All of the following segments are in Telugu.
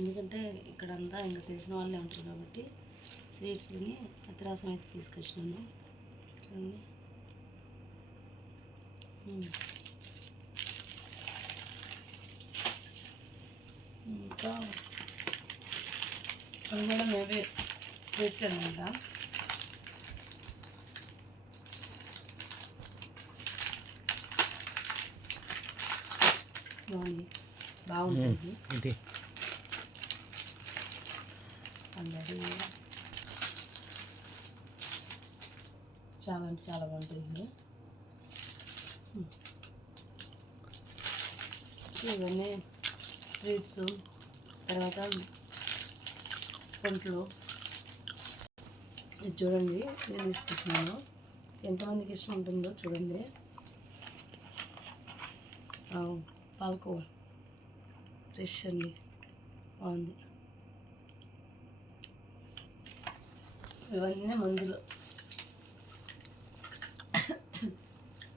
ఎందుకంటే ఇక్కడంతా ఇంకా తెలిసిన వాళ్ళే ఉంటారు కాబట్టి స్వీట్స్ని అతిరాసం అయితే తీసుకొచ్చినాను. చూడండి, ఇంకా అవి కూడా మేబీ స్వీట్స్ అనమాట. బాగుంటుంది. అందరూ చాలా అంటే చాలా బాగుంటుంది. ఇవన్నీ స్వీట్స్, తర్వాత పంటలు. ఇది చూడండి, నేను తీసుకొచ్చినాను. ఎంతమందికి ఇష్టం ఉంటుందో చూడండి. పాలకోవా ఫ్రెష్ అండి, బాగుంది. ఇవన్నీ మందులు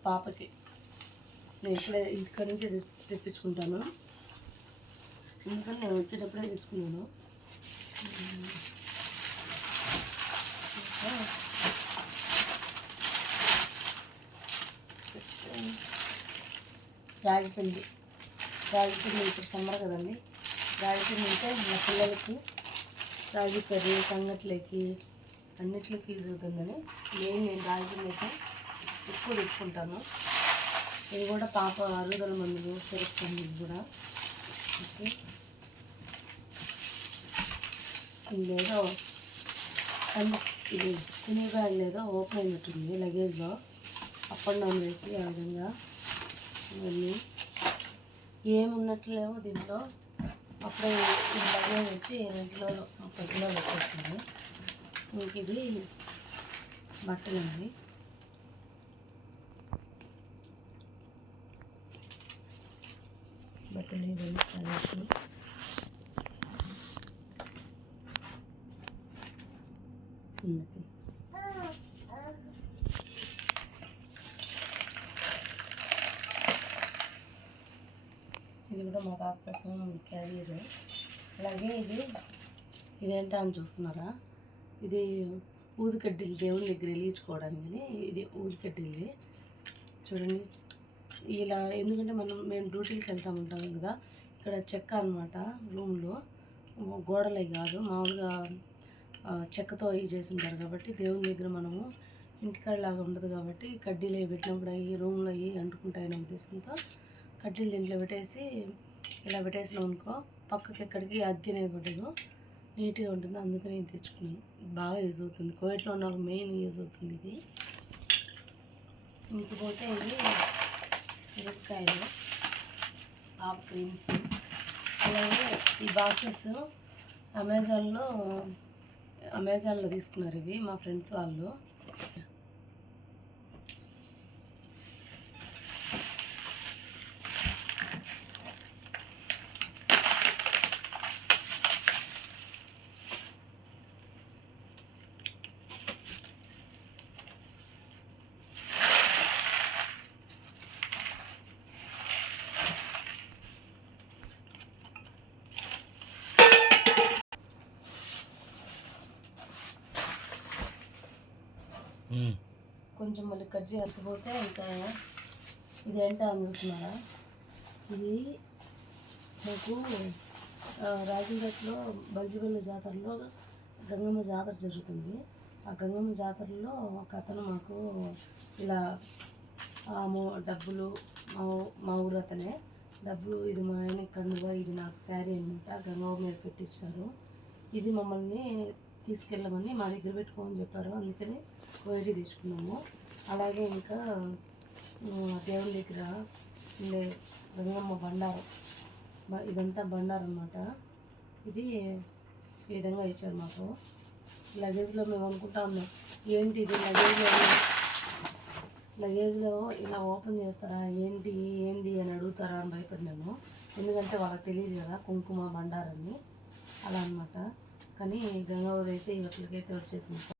పాపకి. నేను ఇక్కడే ఇంటికాడ నుంచి తెప్పించుకుంటాను, ఎందుకంటే నేను వచ్చేటప్పుడే తెచ్చుకున్నాను. రాగి పిండి ఇప్పుడు సమ్మర్ కదండి. రాగి పిండి అంటే మా పిల్లలకి రాగి సరి సంగట్లకి అన్నిట్లకి యూజ్ అవుతుందని నేను రాగి పిండి అయితే ఎక్కువ తెచ్చుకుంటాను. ఇవి కూడా పాప అరుగుదల మందులు, సిరప్స్ మందులు కూడా. ఓకే, ఇదేదో ఇది సినీ బ్యాగ్ లేదో ఓపెన్ అయినట్టుంది లగేజ్లో. అప్ అండ్ డౌన్ వేసి ఆ విధంగా ఇవన్నీ ఏమున్నట్లేమో దీంట్లో. అప్పుడే ఈ లగేజ్ వచ్చి 20 కిలోలు 30 కిలోలు వచ్చేస్తుంది. ఇంక ఇది బట్టలండి. బట్టలు ఇవన్నీ సరేసి ఇది కూడా మా పాప కోసం క్యారియర్. అలాగే ఇదేంటా అని చూస్తున్నారా, ఇది ఊదికడ్డీలు దేవుని దగ్గర వెలిగించుకోవడానికి. ఇది ఊదికడ్డీలు చూడండి. ఇలా ఎందుకంటే మేము డ్యూటీకి వెళ్తూ ఉంటాం కదా, ఇక్కడ చెక్క అనమాట. రూమ్లో గోడలే కాదు, మామూలుగా చెక్కతో అవి చేసి ఉంటారు కాబట్టి దేవుని దగ్గర మనము ఇంటికాడలాగా ఉండదు కాబట్టి కడ్డీలు అవి పెట్టినప్పుడు అవి రూమ్లో అవి అంటుకుంటాయని ఉద్దేశంతో కడ్డీలు దీంట్లో పెట్టేసి ఇలా పెట్టేసినాం అనుకో, పక్కకి ఎక్కడికి అగ్గి అనేది పడదు, నీట్గా ఉంటుంది. అందుకని నేను తెచ్చుకున్నాను. బాగా యూజ్ అవుతుంది, కోవిడ్లో ఉన్న వాళ్ళకి మెయిన్ యూజ్ అవుతుంది ఇది. ఇంకపోతే ఇది మిరపకాయలు, టాప్ క్రీమ్స్. అలాగే ఈ బాక్సెస్ అమెజాన్లో తీసుకున్నారు. ఇవి మా ఫ్రెండ్స్ వాళ్ళు. కొంచెం మళ్ళీ కట్ చేయకపోతే ఇంకా ఇదేంటో అని చూస్తున్నారా. ఇది మాకు రాజంపేటలో బల్జిబెల్లి జాతరలో గంగమ్మ జాతర జరుగుతుంది. ఆ గంగమ్మ జాతరలో ఒక అతను మాకు ఇలా డబ్బులు, మా ఊరు అతనే డబ్బులు, ఇది మా ఆయన కండువా, ఇది నాకు శారీ అనమాట, గంగమ్మ మీద పెట్టించారు. ఇది మమ్మల్ని తీసుకెళ్ళమని మా దగ్గర పెట్టుకోమని చెప్పారు, అందుకని కోయరీ తీసుకున్నాము. అలాగే ఇంకా దేవుని దగ్గర ఉండే గంగమ్మ బండారం, ఇదంతా బండారం అన్నమాట. ఇది ఈ విధంగా ఇచ్చారు మాకు లగేజ్లో. మేము అనుకుంటా ఉన్నాం ఏంటి ఇది లగేజ్లో ఇలా ఓపెన్ చేస్తారా ఏంటి అని అడుగుతారా అని భయపడినాను, ఎందుకంటే వాళ్ళకి తెలియదు కదా కుంకుమ బండారని అలా అనమాట. కానీ గంగావతి అయితే ఇవట్లకైతే వచ్చేసింది.